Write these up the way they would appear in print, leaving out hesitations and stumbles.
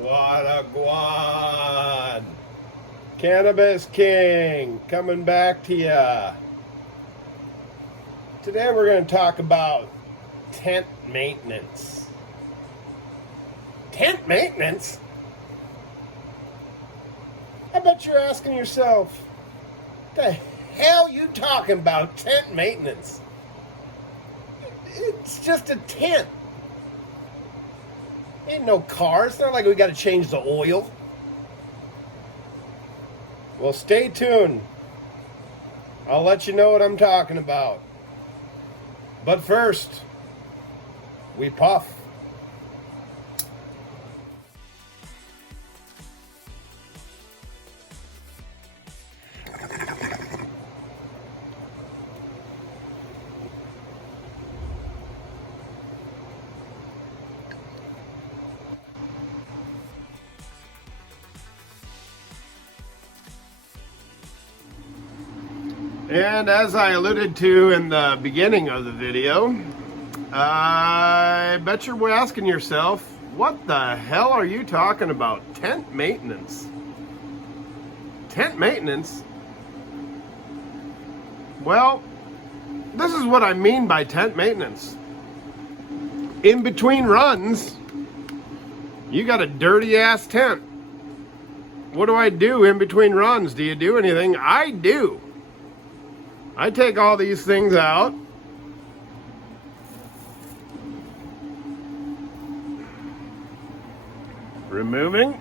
What a guad! Cannabis King coming back to ya. Today we're going to talk about tent maintenance. Tent maintenance? I bet you're asking yourself, what the hell are you talking about tent maintenance? It's just a tent. Ain't no car. It's not like we got to change the oil. Well, stay tuned. I'll let you know what I'm talking about. But first, we puff. And as I alluded to in the beginning of the video, I bet you're asking yourself, what the hell are you talking about? Tent maintenance. Tent maintenance? Well, this is what I mean by tent maintenance. In between runs, you got a dirty ass tent. What do I do in between runs? Do you do anything? I do. I take all these things out. Removing.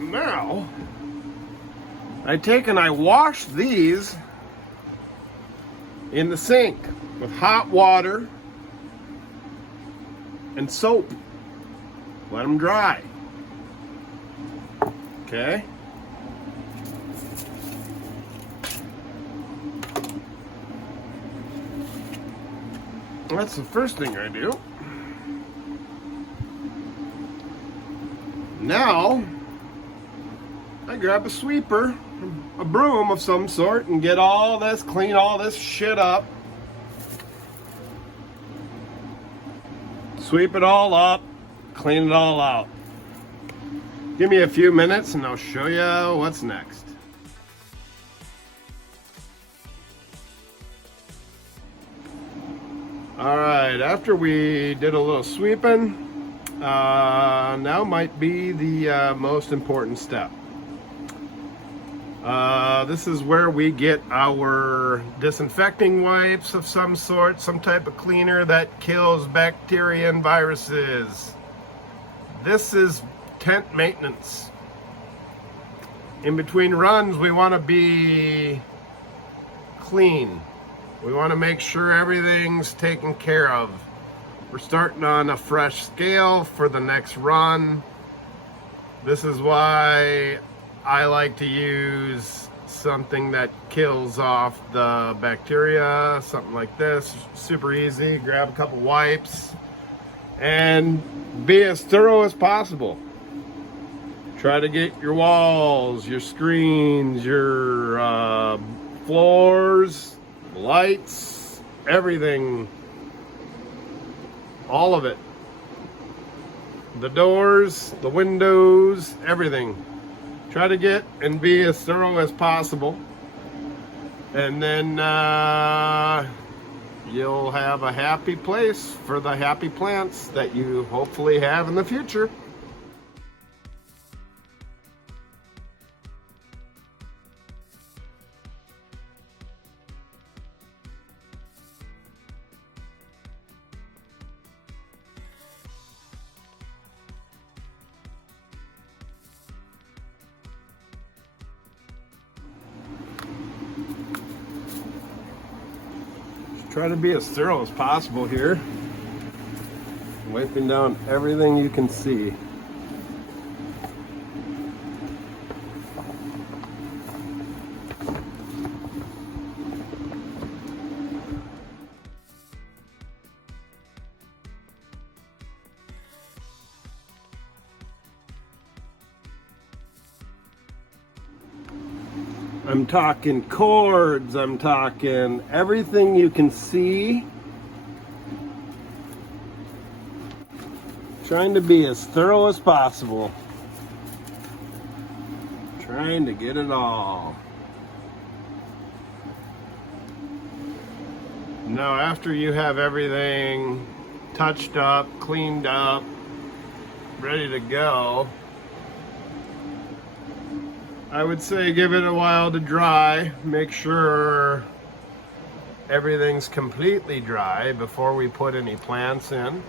Now, I take and I wash these in the sink with hot water and soap. Let them dry. Okay. That's the first thing I do. Now, I grab a sweeper, a broom of some sort, and get all this, clean all this shit up. Sweep it all up, clean it all out. Give me a few minutes and I'll show you what's next. All right, after we did a little sweeping, now might be the most important step. This is where we get our disinfecting wipes of some sort, some type of cleaner that kills bacteria and viruses. This is tent maintenance. In between runs, we want to be clean. We want to make sure everything's taken care of. We're starting on a fresh scale for the next run. This is why I like to use something that kills off the bacteria, something like this. Super easy. Grab a couple wipes and be as thorough as possible. Try to get your walls, your screens, your floors, lights, everything, all of it. The doors, the windows, everything. Try to get and be as thorough as possible. And then you'll have a happy place for the happy plants that you hopefully have in the future. Try to be as thorough as possible here. Wiping down everything you can see. I'm talking cords, I'm talking everything you can see Trying to be as thorough as possible. Trying to get it all. Now, after you have everything touched up, cleaned up, ready to go, I would say give it a while to dry. Make sure everything's completely dry before we put any plants in.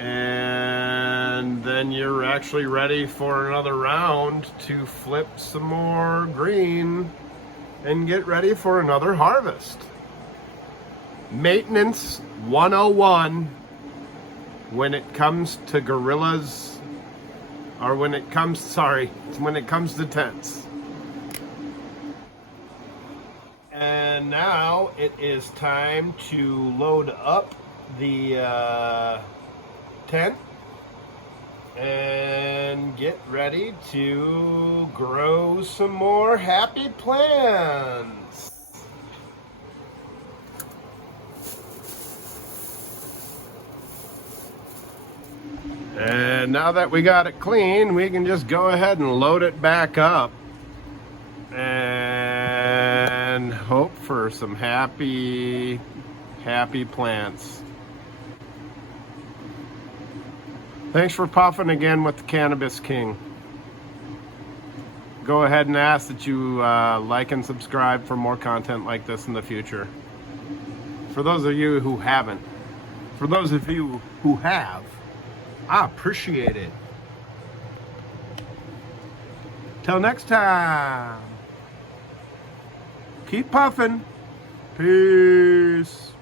And then you're actually ready for another round to flip some more green and get ready for another harvest. Maintenance 101 when it comes to gorillas, or when it comes to tents. And now it is time to load up the tent and get ready to grow some more happy plants. And now that we got it clean, we can just go ahead and load it back up and hope for some happy plants. Thanks for puffing again with the Cannabis King. Go ahead and ask that you like and subscribe for more content like this in the future. For those of you who haven't, for those of you who have, I appreciate it. Till next time, keep puffing. Peace.